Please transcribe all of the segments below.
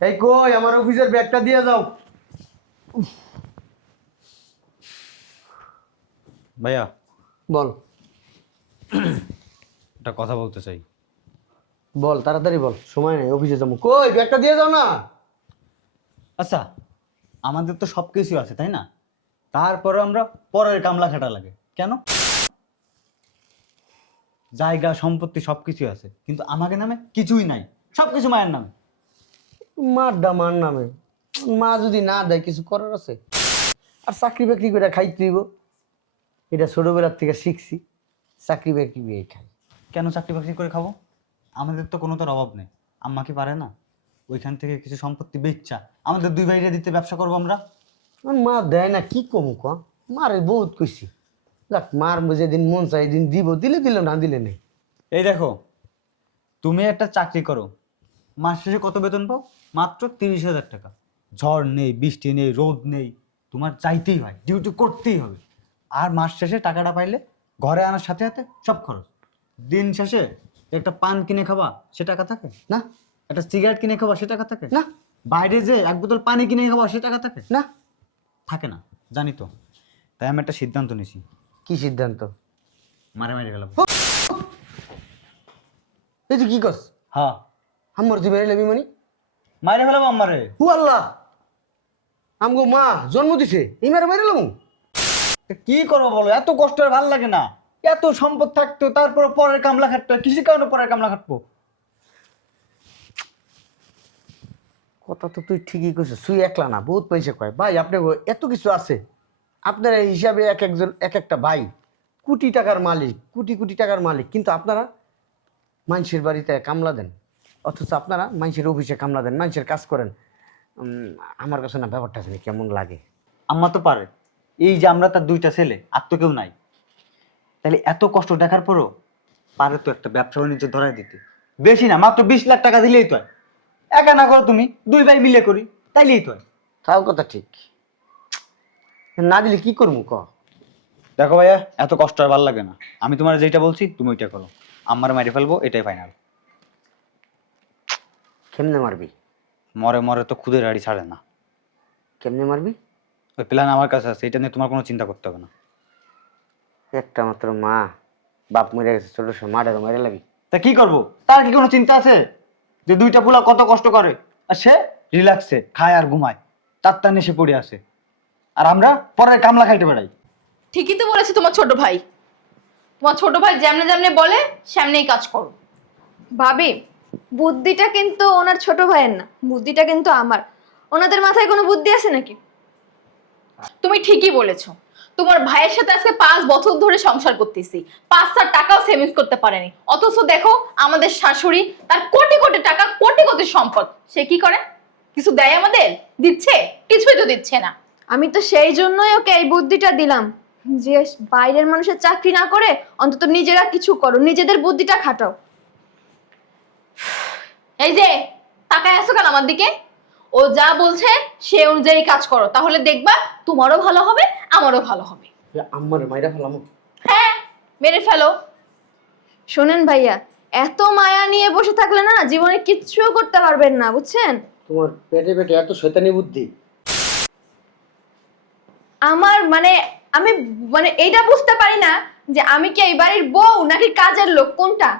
এই কই আমার অফিসের ব্যাগটা দিয়ে যাও। ভাইয়া বল একটা কথা বলতে চাই। বল তাড়াতাড়ি বল, সময় নেই, অফিসে যাবো। কই ব্যাগটা দিয়ে যাও না। আচ্ছা, আমাদের তো সব কিছু আছে তাই না? তারপরে আমরা পরের কামলা খাটা লাগে কেন? জায়গা সম্পত্তি সব কিছু আছে, কিন্তু আমাদের নামে কিছুই নাই, সব কিছু মায়ের নামে। মারডা মার নামে, মা যদি না দেয় কিছু করার আছে? আর চাকরি বাকরি করে খাইতে দিব, এটা ছোটবেলার থেকে শিখছি। চাকরি বাকরি করে খাই। কেন চাকরি বাকরি করে খাবো? আমাদের তো কোনো তোর অভাব নেই। আম্মা কি পারে না ওইখান থেকে কিছু সম্পত্তি বেচা আমাদের দুই ভাইরে দিতে ব্যবসা করবো আমরা? আমার মা দেয় না, কি কমু ক? মারে বহুত কইছি, যাক মার যেদিন মন চাই দিন দিব, দিলে দিল, না দিলে নেই। এই দেখো, তুমি একটা চাকরি করো, মাস শেষে কত বেতন পাও? মাত্র 30,000 টাকা। ঝড় নেই, বৃষ্টি নেই, রোদ নেই, তোমার চাইতেই হয়, ডিউটি করতেই হবে। আর মাস শেষে টাকাটা পাইলে ঘরে আনার সাথে সাথে সব খরচ। দিন শেষে একটা পান কিনে খাবা, সে টাকা থাকে না একটা সিগারেট কিনে খাবা, সে টাকা থাকে না বাইরে যে এক বোতল পানি কিনে খাবা, সে টাকা থাকে না। থাকে না, জানি তো। তাই আমি একটা সিদ্ধান্ত নিছি, কি সিদ্ধান্ত? মারে মারে গেলাম। এই তুই কি করস? হ্যাঁ, আমার তুই বেড়ে লেবি মানে? মারে ফেলাম আমারে। হু আল্লাহ, আমগো মা জন্ম দিছে এই মারে মেরে লাম। তা কি করবো বলো, এত কষ্ট আর ভালো লাগে না। এত সম্পদ থাকতো তারপর পরের কামলা খাটতো, কৃষি কারণে পরের কামলা খাটবো। কথা তো তুই ঠিকই কইছিস, তুই একলা না, বহুত পয়সা কয় ভাই। আপনি এত কিছু আছে, আপনার এই হিসাবে এক একজন এক একটা ভাই কোটি টাকার মালিক, কোটি কোটি টাকার মালিক, কিন্তু আপনারা মানুষের বাড়িতে কামলা দেন, অথচ আপনারা মানুষের অফিসে কামলা দেন, মানুষের কাজ করেন। আমার কাছে না ব্যাপারটা জানি কেমন লাগে। আম্মা তো পারে, এই যে আমরা তার দুইটা ছেলে, আর তো কেউ নাই। তাহলে এত কষ্ট দেখার পরও পারে তো একটা ব্যবসা বাণিজ্য ধরাই দিতে। বেশি না, মাত্র 20 লাখ টাকা দিলেই তো হয়। একা না করো তুমি, দুই ভাই মিলে করি, তাইলেই তো হয়। তাও কথা ঠিক, না দিলে কি করবো ক? দেখো ভাইয়া, এত কষ্ট আর ভালো লাগে না। আমি তোমার যেটা বলছি তুমি ওইটা করো। আমার মারি ফেলবো, এটাই ফাইনাল। কেমনে মারবি? মরে মরে তো খুদের গাড়ি ছাড়ে না। কেমনে মারবি? ওই প্ল্যান আমার কাছে আছে, এটা নিয়ে তোমার কোনো চিন্তা করতে হবে না। একটা মাত্র মা, বাপ মরে গেছে ছোট সময়, মাটাকে মেরে লাগি। তা কি করবো? তার কি কোনো চিন্তা আছে যে দুইটা পোলা কত কষ্ট করে, আর সে রিল্যাক্সে খায় আর ঘুমায়, তার টানে সে পড়ে আসে, আর আমরা পরে কামলা খাইতে বেড়াই। ঠিকই তো বলেছে তোমার ছোট ভাই। তোমার ছোট ভাই যেমনে যেমনে বলে সেমনেই কাজ করো। ভাবি, বুদ্ধিটা কিন্তু ওনার ছোট ভাইয়ের না, বুদ্ধিটা কিন্তু আমার। ওনাদের মাথায় কোনো বুদ্ধি আছে নাকি? তুমি ঠিকই বলেছো। তোমার ভাইয়ের সাথে আজকে 5 বছর ধরে সংসার করতেছি, 5 টাকাও সেভিংস করতে পারেনি। অথচ দেখো আমাদের শাশুড়ি, তার কোটি কোটি টাকা, কোটি কোটি সম্পদ, সে কি করে? কিছু দেয় আমাদের? দিচ্ছে? কিছুই তো দিচ্ছে না। আমি তো সেই জন্যই ওকে এই বুদ্ধিটা দিলাম, যে বাইরের মানুষের চাকরি না করে অন্তত নিজেরা কিছু করো, নিজেদের বুদ্ধিটা খাটাও। এই যে তাকায় আছো কেন আমার দিকে? ও যা বলছে সে অনুযায়ী কাজ করো, তাহলে দেখবা তোমারও ভালো হবে, আমারও ভালো হবে। আমার মাইরা ফেলাম। হ্যাঁ, মেরে ফেলো। শোনেন ভাইয়া, এত মায়া নিয়ে বসে থাকলে না জীবনে কিচ্ছুও করতে পারবেন না, বুঝছেন? তোমার পেটে পেটে এত শয়তানি বুদ্ধি? আমার মানে আমি মানে এইটা বুঝতে পারি না যে আমি কি এই বাড়ির বউ নাকি কাজের লোক, কোনটা?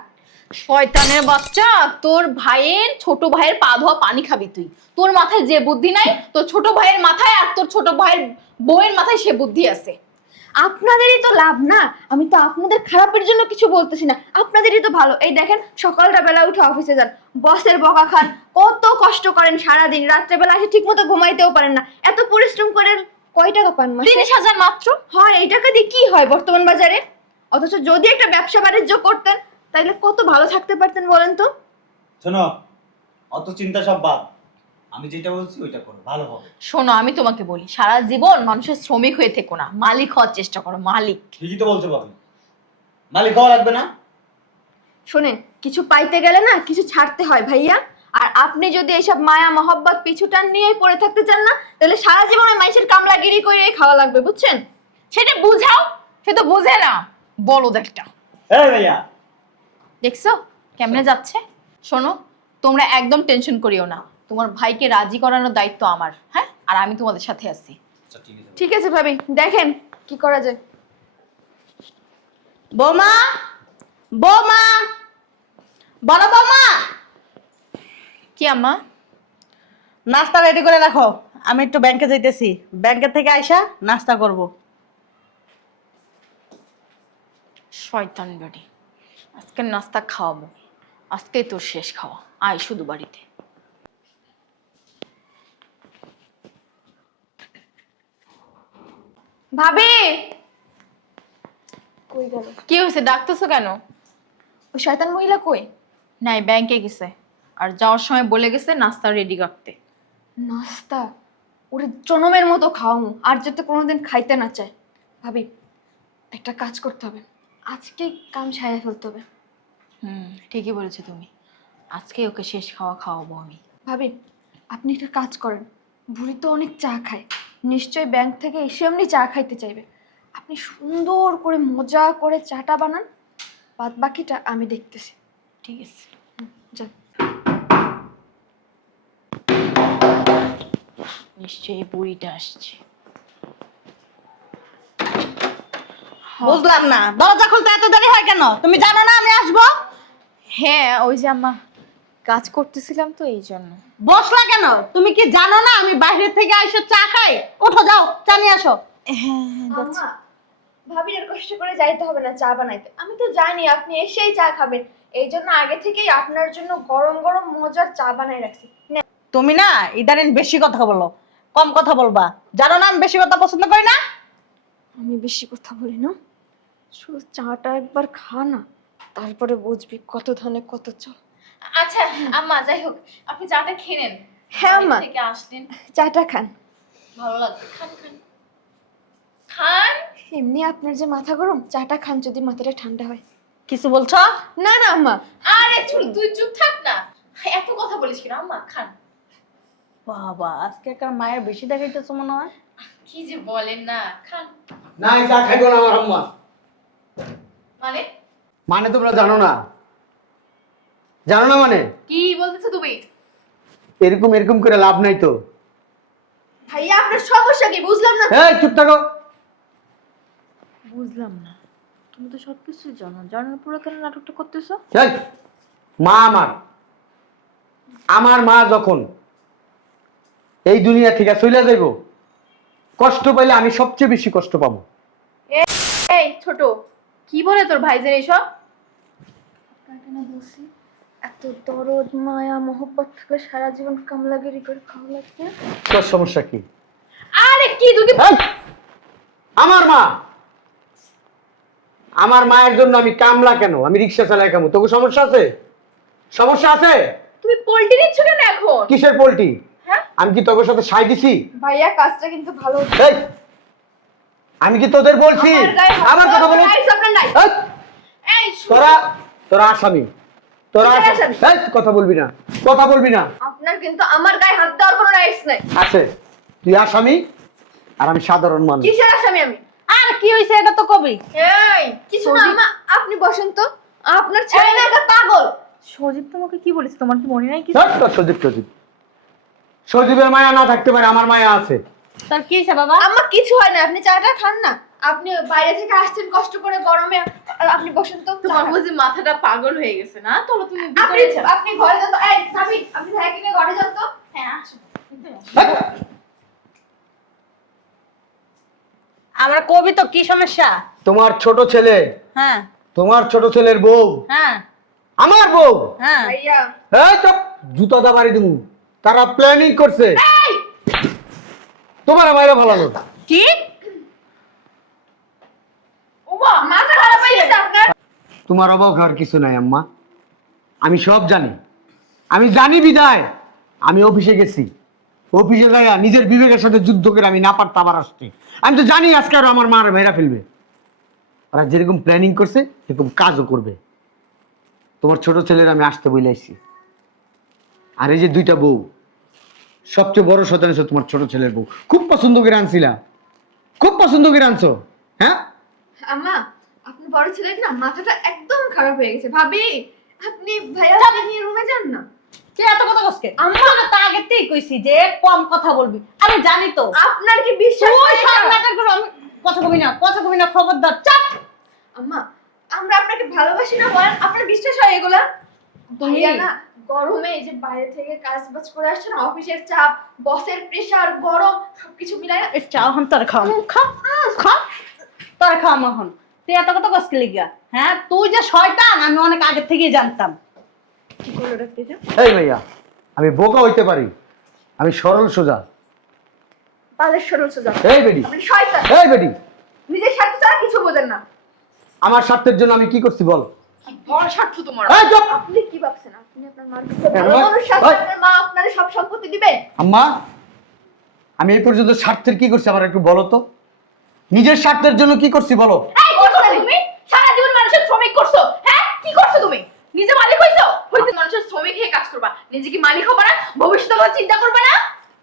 শয়তানের বাচ্চা, তোর ভাইয়ের ছোট ভাইয়ের পা ধোয়া পানি খাবি তুই। তোর মাথায় যে বুদ্ধি নাই, তোর ছোট ভাইয়ের মাথায় আর তোর ছোট ভাইয়ের বউয়ের মাথায় সে বুদ্ধি আছে। আপনাদেরই তো লাভ না, আমি তো আপনাদের খারাপের জন্য কিছু বলতেছি না, আপনাদেরই তো ভালো। এই দেখেন, সকালটা বেলা উঠে অফিসে যান, বসের বকা খান, কত কষ্ট করেন সারাদিন, রাত্রেবেলা এসে ঠিক মতো ঘুমাইতেও পারেন না, এত পরিশ্রম করে কয় টাকা পান মাসে? 30,000 মাত্র। হয় এই টাকা দিয়ে কি হয় বর্তমান বাজারে? অথচ যদি একটা ব্যবসা বাণিজ্য করতেন তাহলে কত ভালো থাকতে পারতেন বলেন তো। শোনো, অত চিন্তা সব বাদ, আমি যেটা বলছি ওইটা করো, ভালো হবে। শোনো, আমি তোমাকে বলি, সারা জীবন মানুষের শ্রমিক হয়ে থেকো না, মালিক হওয়ার চেষ্টা করো। মালিক। ঠিকই তো বলছো বাবু, মালিক হওয়া লাগবে না? শোনেন, কিছু পাইতে গেলে না কিছু ছাড়তে হয় ভাইয়া। আর আপনি যদি এইসব মায়া মহব্বত পিছুটান নিয়েই পড়ে থাকতে চান না, তাহলে সারা জীবন ওই মানুষের কামলাগিরি করেই খাওয়া লাগবে, বুঝছেন? সেটা বুঝাও, সে তো বোঝে না, বলো একটা। এই ভাইয়া, দেখছো কেমনে যাচ্ছে? শোনো, তোমরা একদম টেনশন করিও না। তোমার ভাইকে রাজি করানোর দায়িত্ব আমার, হ্যাঁ? আর আমি তোমাদের সাথে আছি। আচ্ছা ঠিক আছে। ঠিক আছে ভাবি, দেখেন কি করা যায়। বৌমা, বৌমা, বড় বৌমা, কি আম্মা? নাস্তা রেডি করে রাখো। আমি একটু ব্যাংকে যাইতেছি, ব্যাংকের থেকে আইসা নাস্তা করব। শয়তান বাড়ি, আজকে নাস্তা খাওয়াবো, আজকেই তোর শেষ খাওয়া। আয় শুধু বাড়িতে। ভাবি কই গেল? কি হয়েছে, ডাকতেছো কেন? ওই শয়তান মহিলা কই? নাই, ব্যাংকে গেছে, আর যাওয়ার সময় বলে গেছে নাস্তা রেডি রাখতে। নাস্তা ওরে জনমের মতো খাওয়ামু, আর যাতে কোনোদিন খাইতে না চায়। ভাবি একটা কাজ করতে হবে, আজকেই কাম সারিয়ে ফেলতে হবে। ঠিকই বলেছো তুমি, আজকে ওকে শেষ খাওয়া খাওয়াবো আমি। ভাবি আপনি একটা কাজ করেন, বুড়ি তো অনেক চা খায়, নিশ্চয়ই ব্যাংক থেকে এসে এমনি চা খাইতে চাইবে। আপনি সুন্দর করে মজা করে চাটা বানান, বাদ বাকিটা আমি দেখতেছি। ঠিক আছে। যান। নিশ্চয়ই এই বুড়িটা আসছে। বুঝলাম না, দরজা খুলতে এত দেরি হয় কেন? তুমি জানো না আমি আসবো? হ্যাঁ, ওই যে আম্মা কাজ করতেছিলাম তো এই জন্য। বসলা কেন? তুমি কি জানো না আমি বাইরে থেকে আইসো চা খাই? ওঠো, যাও চা নিয়ে আসো। আম্মা, ভাবির আর কষ্ট করে যাইতে হবে না চা বানাইতে, আমি তো জানি আপনি এসেই চা খাবেন, এই জন্য আগে থেকেই আপনার জন্য গরম গরম মজার চা বানাই রাখছি। তুমি না ইদানিং বেশি কথা বলো, কম কথা বলবা। জানো না আমি বেশি কথা পছন্দ করি না। আমি বেশি কথা বলি না, শুধু চাটা একবার খা না, তারপরে বুঝবি কত ধানে কত চাল। আচ্ছা আম্মা, যাই হোক, আপনি চাটা খেয়ে নেন। হ্যাঁ আম্মা, থেকে আসলেন, চাটা খান। ভালো লাগবে। খান খান খান। এমনি আপনার যে মাথা গরম, চাটা খান যদি মাথাটা ঠান্ডা হয়। কিছু বলছো? না না আম্মা। আরে তুই চুপ থাক না, এত কথা বলিস কেন? আম্মা খান। বাবা, আজকে কার মায়ের বেশি দেখাইতেছো মনে হয়। কি যে বলেন না, খান। না চা খাইবো না আমার আম্মা। মানে মানে তোমরা জানো না, জানো না মানে কি বলতেছো তুমি? এরকম এরকম করে লাভ নাই তো। ভাইয়া আপনার সমস্যা কি বুঝলাম না। এই চুপ থাকো। বুঝলাম না, তুমি তো সবকিছু জানো, জানার পরে কেন নাটকটা করতেছো? এই, মা আমার মা যখন এই দুনিয়া থেকে চলে যাইব, কষ্ট পাইলে আমি সবচেয়ে বেশি কষ্ট পাবো। এই ছোট, কি বলে তোর ভাইজান এসব? কেন বলছি, এত দরদ মায়া মহব্বত থাকলে সারা জীবন কামলাগিরি করে খাওয়া লাগবে। তোর সমস্যা কি? আরে কি তুই এই, আমার মায়ের জন্য আমি কামলা কেন, আমি রিক্সা চালাই কেন? তোকে সমস্যা আছে? সমস্যা আছে? তুমি পোল্ট্রি নিচ্ছ কেন এখন? কিসের পোল্ট্রি? হ্যাঁ? আমি কি তোদের সাথে সাই দিছি? ভাইয়া কাজটা কিন্তু ভালো। এই, আমি কি তোদের বলছি? আমার কথা বলো। এই, এই তোরা আসামি, তোরা কিসের আসামি। আসামি? এই, কথা বলবি না, কথা বলবি না। আপনার কিন্তু আমার গায়ে হাত দেওয়ার কোনো রাইটস নাই। আছে, তুই আসামি আর আমি সাধারণ মানুষ। কিসের আসামি আমি? আর কি হইছে এটা তো কবি। এই কিছু না আম্মা, আপনি বসেন তো। আপনার ছেলে না একটা পাগল। সজীব তোমাকে কি বলেছে? তোমার কি মনে নাই কি? ধ্যাৎ, তোর সজীবের মায়া না থাকতে পারে, আমার মায়া আছে। তার কি হইছে বাবা? আম্মা কিছু হয় না, আপনি চাটা খান না। আপনি বাইরে থেকে আসছেন কষ্ট করে গরমে, আপনি বসেন তো। তোমার বুঝি মাথাটা পাগল হয়ে গেছে না? চলো তুমি আপনি আপনি ঘরে যান তো। এই ভাবি, আপনি ভাইকে নিয়ে ঘরে যান তো। হ্যাঁ আসো। ধ্যাৎ, আমার কবি তো কি সমস্যা? তোমার ছোট ছেলে, হ্যাঁ তোমার ছোট ছেলের বউ, হ্যাঁ আমার বউ। হ্যাঁ। ভাইয়া এই চুপ, জুতা দা বাড়ি দিমু। তারা প্ল্যানিং করছে তোমার মাইরা ভালো। কি? ওমা মাথা খারাপ হয়ে গেছে আপনার। তোমার অবাক হওয়ার কিছু নাই আম্মা, আমি সব জানি। আমি জানি বিদায় আমি অফিসে গেছি, অফিসে যাইয়া নিজের বিবেকের সাথে যুদ্ধ করে আমি না পারতাম আবার আসতে। আমি তো জানি আজকে আরো আমার মার মেয়েরা ফেলবে। ওরা যেরকম প্ল্যানিং করছে সেরকম কাজও করবে। তোমার ছোট ছেলের আমি আসতে বইলাইছি। আর এই যে দুইটা বউ, সবচেয়ে বড় শতাংশ হচ্ছে তোমার ছোট ছেলের বউ। খুব পছন্দ করে আনছিলা, খুব পছন্দ করে আনছো। হ্যাঁ আম্মা, আপনার বড় ছেলের না মাথাটা একদম খারাপ হয়ে গেছে। ভাবি আপনি ভাইয়া নিয়ে রুমে যান না। তুই এত কথা কসকে আমরা তো আগে থেকেই কইছি যে কম কথা বলবি, আমি জানি তো। আপনার কি বিশ্বাস তুই হয় সব না? নাটক করো, আমি কথা কবি না, খবরদার চাপ। আম্মা, আমরা আপনাকে ভালোবাসি না বলেন, আপনার বিশ্বাস হয় এগুলা? ভাইয়া না গরমে এই যে বাইরে থেকে কাজ বাজ করে আসছে না, অফিসের চাপ, বসের প্রেসার, গরম সবকিছু মিলাই না এই চাও হন তোর খাও, খা খা তোর খাও মোহন। তুই এত কথা কসকে লিগা? হ্যাঁ, তুই যে শয়তান আমি অনেক আগে থেকেই জানতাম। কি করলো রাখতে যা। এই ভাইয়া, আমি বোকা হইতে পারি, আমি সরল সোজা। বালের সরল সোজা। এই বেডি, আপনি শয়তান, এই বেডি, নিজের স্বার্থ ছাড়া কিছু বোঝেন না। আমার স্বার্থের জন্য আমি কি করছি বল? কি বড় স্বার্থ তোমার। এই চুপ! আপনি কি ভাবছেন আপনি আপনার মার কাছে ভালো মানুষ সাথে আপনার মা আপনার সব সম্পত্তি দিবে? আম্মা, আমি এই পর্যন্ত স্বার্থের কি করছি আমার একটু বলো তো। নিজের স্বার্থের জন্য কি করছি বলো? এই করছো না তুমি? সারা জীবন মানুষের শ্রমিক করছো, হ্যাঁ? কি করছো তুমি? নিজে মালিক হইছো? হইতে মানুষের শ্রমিক হয়ে কাজ করবা, নিজে কি মালিক হবা না? ভবিষ্যতের কথা চিন্তা করবা না?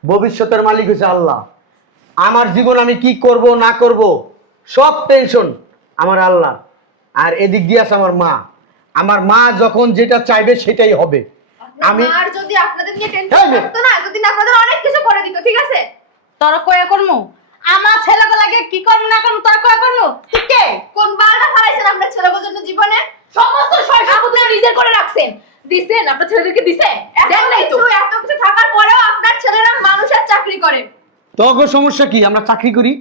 ভবিষ্যতের মালিক হচ্ছে আল্লাহ। আমার জীবন আমি কি করব না করব সব টেনশন আমার আল্লাহ। আর এদিক দিয়ে আছে আমার মা। আমার মা যখন যেটা চাইবে সেটাই হবে। আপনার আমি মার যদি আপনাদের নিয়ে এই টেনশন মেয়ে। থাকতো না, এতদিন আপনাদের অনেক কিছু করে দিত, ঠিক আছে? তোর কয়া করমু? আমার ছেলেকে লাগে কি করমু না করমু তোর কয়া করমু? তুই কে? কোন বালটা ফালাইছেন আপনার ছেলের জন্য জীবনে? সমস্ত সয় সম্পত্তি রিজার্ভ করে রাখছেন। দিছেন আপনার ছেলেদেরকে দিছেন? দেন নাই তো। এত কিছু থাকার পরেও আপনার ছেলেরা মানুষের চাকরি করে। তোর সমস্যা কি? আমরা চাকরি করি,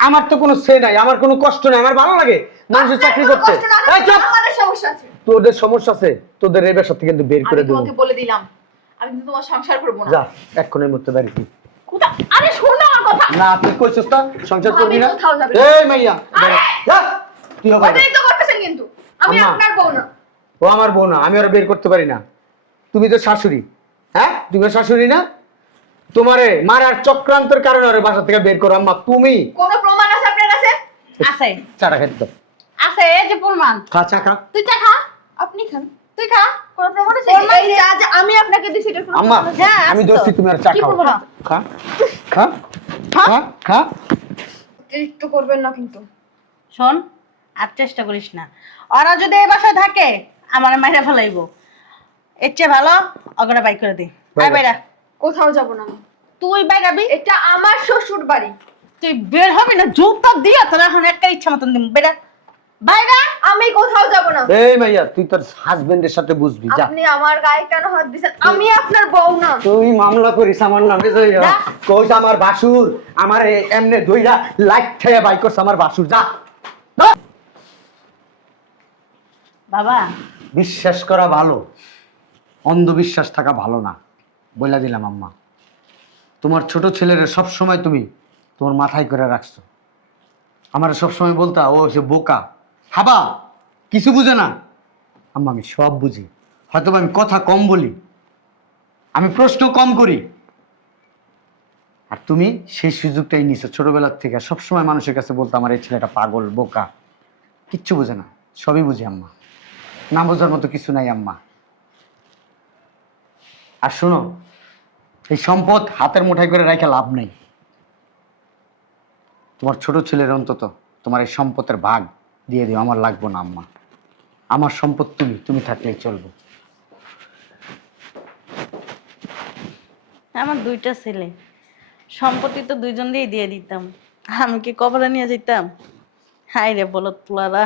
আমার তো কোনো সে নাই, আমার কোনো কষ্ট নাই, আমার ভালো লাগে মানুষের চাকরি আপনার কোনো করতে। কষ্ট না এই চুপ! থাকলে আমাদের সমস্যা আছে। তোদের সমস্যা আছে, তোদের এই ব্যবসা থেকে কিন্তু বের করে আমি দেবো। তোমাকে বলে দিলাম, আমি কিন্তু তোমার সংসার করব না। যা এক্ষুনির মধ্যে বাড়ি তুই। কোথা? আরে শোনো আমার কথা। না তুই কইছিস না সংসার করবি আমি না? কোথাও যাবি না। এই মাইয়া দাঁড়া। যা তুই হবে না। অতিরিক্ত করতেছেন কিন্তু। আমি আম্মা। আপনার বউ না। ও আমার বউ না, আমি ওরা বের করতে পারি না। তুমি তো শাশুড়ি, হ্যাঁ তুমি শাশুড়ি না? তোমারে মারার চক্রান্তের কারণে ওরে বাসা থেকে বের করো। আম্মা তুমি কোনো প্রমাণ আছে আপনার কাছে? আছে চাটা খেতে দাও। আছে, এই যে প্রমাণ। খা চা খা। তুই চা খা, আপনি খান। তুই খা। কোনো প্রমাণ আছে? প্রমাণ এই চা যে আমি আপনাকে দিছি এটার কোনো আম্মা প্রমাণ আছে? হ্যাঁ, আমি আছে তো। দোষী, তুমি আর চা কি খাও। প্রমাণ আছে? খা খা খা খা। অতিরিক্ত করবেন না কিন্তু। শোন, আর চেষ্টা করিস না। ওরা যদি এই বাসায় থাকে আমার মাইরা ফেলাইবো। এর চেয়ে ভালো অগরা বাই করে দে। আয় বাইরা। কোথাও যাব না আমি। তুই বাইরাবি? এটা আমার শ্বশুর বাড়ি। তুই বের হবি না, জুতা দিয়া তোর এখন একটা ইচ্ছা মতন দিম। বেরা বাইরা। আমি কোথাও যাব না। এই মাইয়া তুই তোর হাজবেন্ডের সাথে বুঝবি। যা আপনি আমার গায়ে কেন হাত দিছেন? আমি আপনার বউ না। তুই মামলা করিস আমার নামে। যা। কইস আমার বাসুর আমার এমনে দইরা লাইট খেয়ে বাই করছ আমার বাসুর। যা যা। বাবা, বিশ্বাস করা ভালো, অন্ধবিশ্বাস থাকা ভালো না, বলে দিলাম আম্মা। তোমার ছোট ছেলের সব সময় তুমি তোমার মাথায় করে রাখছো। আমার সব সময় বলতা ও সে বোকা, হাবা, কিছু বুঝে না। আম্মা আমি সব বুঝি, হয়তো আমি কথা কম বলি, আমি প্রশ্ন কম করি, আর তুমি সেই সুযোগটাই নিছো ছোটবেলার থেকে। সবসময় মানুষের কাছে বলতো আমার এই ছেলেটা পাগল, বোকা, কিচ্ছু বোঝে না। সবই বুঝি আম্মা, না বোঝার মতো কিছু নাই আম্মা। আর শোনো, এই সম্পদ হাতের মুঠাই করে রেখে লাভ নেই। তোমার ছোট ছেলের অন্তত তোমার এই সম্পদের ভাগ দিয়ে দিও, আমার লাগবো না আম্মা। আমার সম্পদ তুমি, তুমি থাকলেই চলবে। আমার দুইটা ছেলে, সম্পত্তি তো দুইজন দিয়েই দিয়ে দিতাম। আমি কি কবরে নিয়ে যেতাম? হাই রে বলত পোলারা।